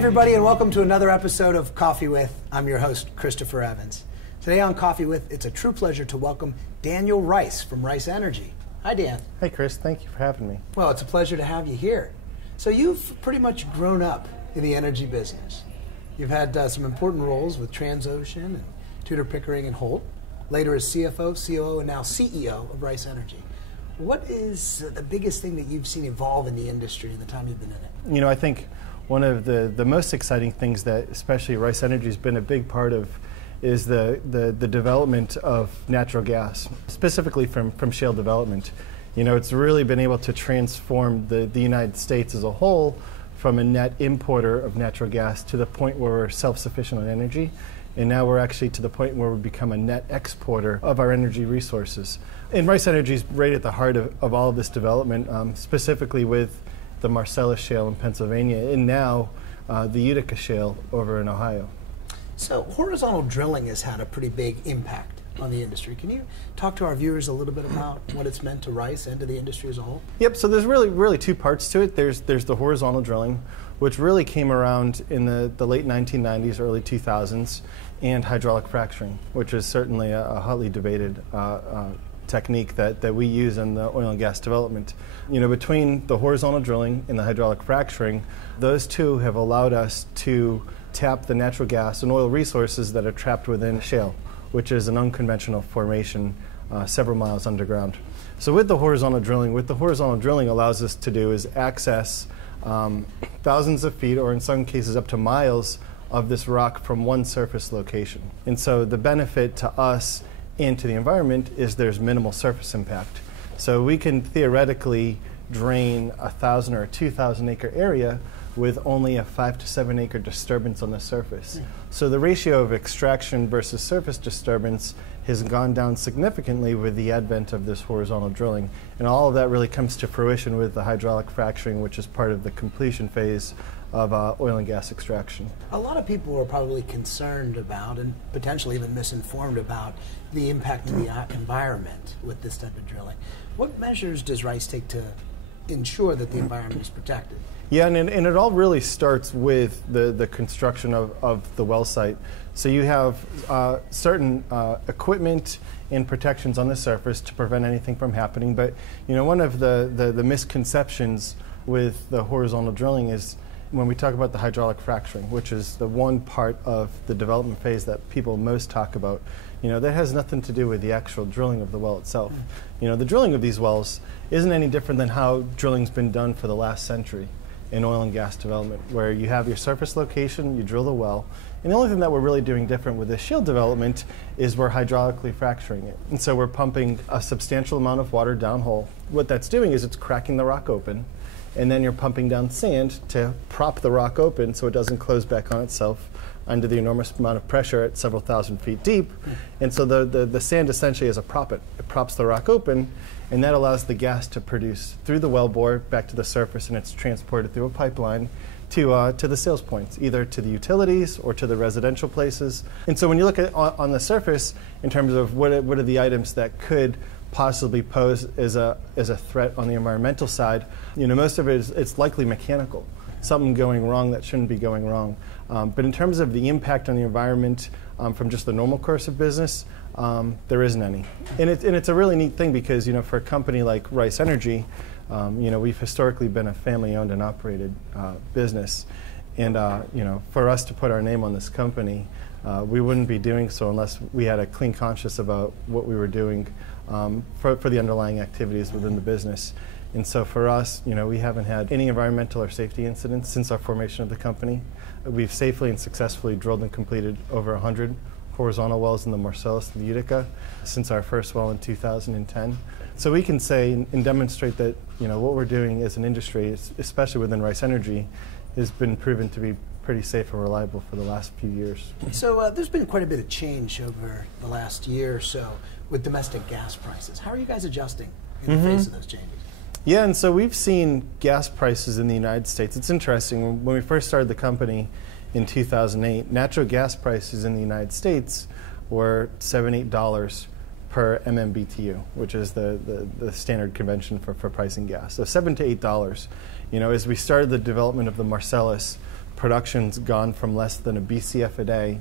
everybody, and welcome to another episode of Coffee With. I'm your host, Christopher Evans. Today on Coffee With, it's a true pleasure to welcome Daniel Rice from Rice Energy. Hi, Dan. Hey, Chris. Thank you for having me. Well, it's a pleasure to have you here. So you've pretty much grown up in the energy business. You've had some important roles with Transocean and Tudor, Pickering, and Holt, later as CFO, COO, and now CEO of Rice Energy. What is the biggest thing that you've seen evolve in the industry in the time you've been in it? You know, I think one of the most exciting things that especially Rice Energy has been a big part of is the development of natural gas, specifically from shale development. You know, it's really been able to transform the United States as a whole from a net importer of natural gas to the point where we're self-sufficient on energy. And now we're actually to the point where we become a net exporter of our energy resources. And Rice Energy is right at the heart of all of this development, specifically with the Marcellus Shale in Pennsylvania and now the Utica Shale over in Ohio. So horizontal drilling has had a pretty big impact on the industry. Can you talk to our viewers a little bit about what it's meant to Rice and to the industry as a whole? Yep, so there's really two parts to it. There's the horizontal drilling, which really came around in the late 1990s, early 2000s, and hydraulic fracturing, which is certainly a hotly debated technique that we use in the oil and gas development. You know, between the horizontal drilling and the hydraulic fracturing, those two have allowed us to tap the natural gas and oil resources that are trapped within shale, which is an unconventional formation several miles underground. So with the horizontal drilling, allows us to do is access thousands of feet, or in some cases up to miles, of this rock from one surface location. And so the benefit to us and to the environment is there's minimal surface impact. So we can theoretically drain 1,000 or 2,000 acre area with only a 5 to 7 acre disturbance on the surface. So the ratio of extraction versus surface disturbance has gone down significantly with the advent of this horizontal drilling. And all of that really comes to fruition with the hydraulic fracturing, which is part of the completion phase of oil and gas extraction. A lot of people are probably concerned about and potentially even misinformed about the impact to the environment with this type of drilling. What measures does Rice take to ensure that the environment is protected? Yeah, and it all really starts with the construction of the well site. So you have certain equipment and protections on the surface to prevent anything from happening. But you know, one of the misconceptions with the horizontal drilling is when we talk about the hydraulic fracturing, which is the one part of the development phase that people most talk about. You know, that has nothing to do with the actual drilling of the well itself. You know, the drilling of these wells isn't any different than how drilling's been done for the last century in oil and gas development, where you have your surface location, you drill the well, and the only thing that we're really doing different with this shale development is we're hydraulically fracturing it. And so we're pumping a substantial amount of water downhole. What that's doing is it's cracking the rock open, and then you're pumping down sand to prop the rock open so it doesn't close back on itself under the enormous amount of pressure at several thousand feet deep. And so the sand essentially is a proppant. It props the rock open, and that allows the gas to produce through the wellbore back to the surface, and it's transported through a pipeline to the sales points, either to the utilities or to the residential places. And so when you look at on the surface in terms of what are the items that could possibly pose as a threat on the environmental side, you know, most of it it's likely mechanical, something going wrong that shouldn't be going wrong. But in terms of the impact on the environment from just the normal course of business, there isn't any. And it's a really neat thing because, you know, for a company like Rice Energy, you know, we've historically been a family-owned and operated business. And, you know, for us to put our name on this company, we wouldn't be doing so unless we had a clean conscience about what we were doing for the underlying activities within the business. And so for us, you know, we haven't had any environmental or safety incidents since our formation of the company. We've safely and successfully drilled and completed over 100 horizontal wells in the Marcellus and the Utica since our first well in 2010. So we can say and demonstrate that, you know, what we're doing as an industry, especially within Rice Energy, has been proven to be pretty safe and reliable for the last few years. So there's been quite a bit of change over the last year or so with domestic gas prices. How are you guys adjusting in the face of those changes? Yeah, and so we've seen gas prices in the United States. It's interesting. When we first started the company in 2008, natural gas prices in the United States were $7, $8 per MMBTU, which is the standard convention for pricing gas. So $7 to $8. You know, as we started the development of the Marcellus, production's gone from less than a BCF a day,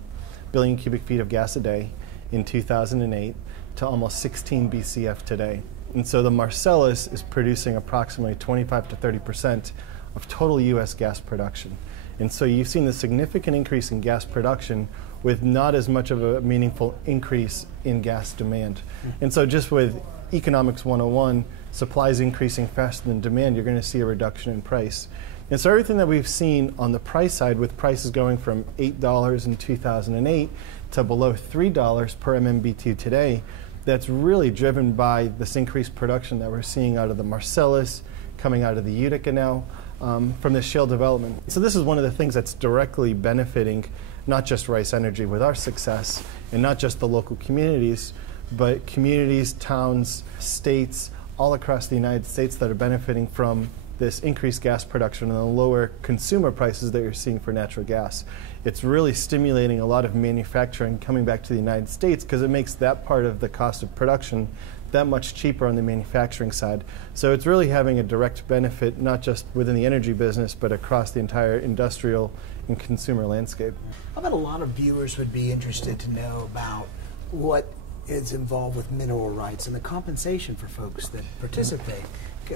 billion cubic feet of gas a day, in 2008 to almost 16 BCF today. And so the Marcellus is producing approximately 25 to 30% of total U.S. gas production. And so you've seen a significant increase in gas production with not as much of a meaningful increase in gas demand. And so just with economics 101, supply is increasing faster than demand, you're going to see a reduction in price. And so everything that we've seen on the price side, with prices going from $8 in 2008 to below $3 per MMBtu today, that's really driven by this increased production that we're seeing out of the Marcellus, coming out of the Utica now, from the shale development. So this is one of the things that's directly benefiting not just Rice Energy with our success, and not just the local communities, but communities, towns, states, all across the United States that are benefiting from this increased gas production and the lower consumer prices that you're seeing for natural gas. It's really stimulating a lot of manufacturing coming back to the United States because it makes that part of the cost of production that much cheaper on the manufacturing side. So it's really having a direct benefit, not just within the energy business, but across the entire industrial and consumer landscape. I bet a lot of viewers would be interested to know about what is involved with mineral rights and the compensation for folks that participate.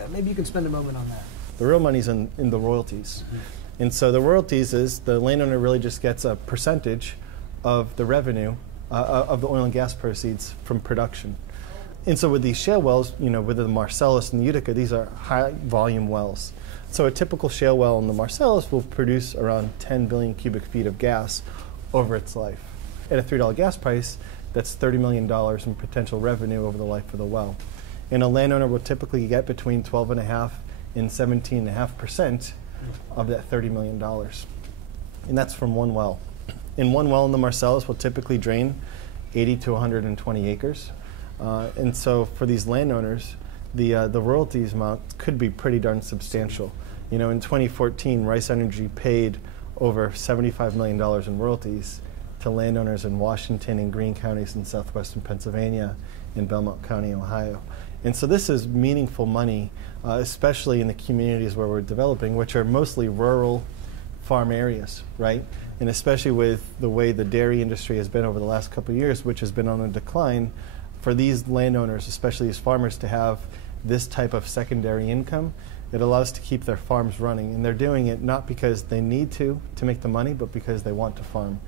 Maybe you can spend a moment on that. The real money's in the royalties. And so the royalties is the landowner really just gets a percentage of the revenue of the oil and gas proceeds from production. And so with these shale wells, you know, with the Marcellus and the Utica, these are high volume wells. So a typical shale well in the Marcellus will produce around 10 billion cubic feet of gas over its life. At a $3 gas price, that's $30 million in potential revenue over the life of the well. And a landowner will typically get between 12.5% and 17.5% of that $30 million. And that's from one well. And one well in the Marcellus will typically drain 80 to 120 acres. And so for these landowners, the royalties amount could be pretty darn substantial. You know, in 2014, Rice Energy paid over $75 million in royalties to landowners in Washington and Greene counties in southwestern Pennsylvania and Belmont County, Ohio. And so this is meaningful money, especially in the communities where we're developing, which are mostly rural farm areas, right? And especially with the way the dairy industry has been over the last couple of years, which has been on a decline, for these landowners, especially these farmers, to have this type of secondary income, it allows to keep their farms running. And they're doing it not because they need to make the money, but because they want to farm.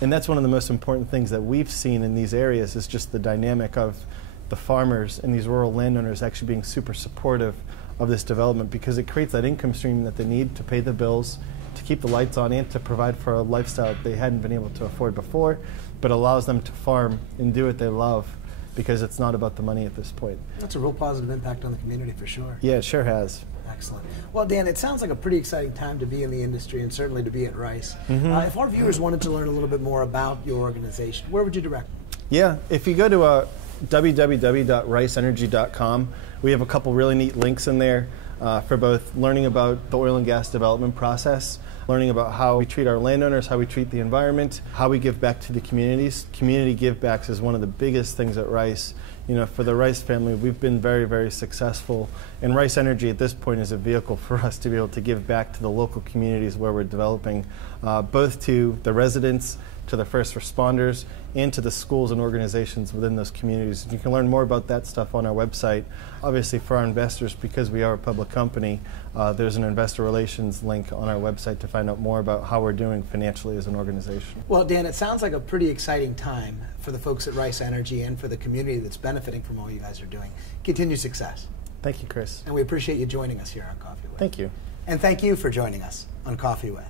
And that's one of the most important things that we've seen in these areas, is just the dynamic of the farmers and these rural landowners actually being super supportive of this development, because it creates that income stream that they need to pay the bills, to keep the lights on, and to provide for a lifestyle that they hadn't been able to afford before, but allows them to farm and do what they love, because it's not about the money at this point. That's a real positive impact on the community for sure. Yeah, it sure has. Excellent. Well, Dan, it sounds like a pretty exciting time to be in the industry, and certainly to be at Rice. If our viewers wanted to learn a little bit more about your organization, where would you direct them? Yeah, if you go to www.riceenergy.com, we have a couple really neat links in there for both learning about the oil and gas development process, learning about how we treat our landowners, how we treat the environment, how we give back to the communities. Community give-backs is one of the biggest things at Rice. You know, for the Rice family, we've been very, very successful, and Rice Energy at this point is a vehicle for us to be able to give back to the local communities where we're developing, both to the residents, to the first responders, and to the schools and organizations within those communities. You can learn more about that stuff on our website. Obviously, for our investors, because we are a public company, there's an investor relations link on our website to find out more about how we're doing financially as an organization. Well, Dan, it sounds like a pretty exciting time for the folks at Rice Energy and for the community that's benefiting from all you guys are doing. Continued success. Thank you, Chris. And we appreciate you joining us here on Coffee With. Thank you. And thank you for joining us on Coffee With.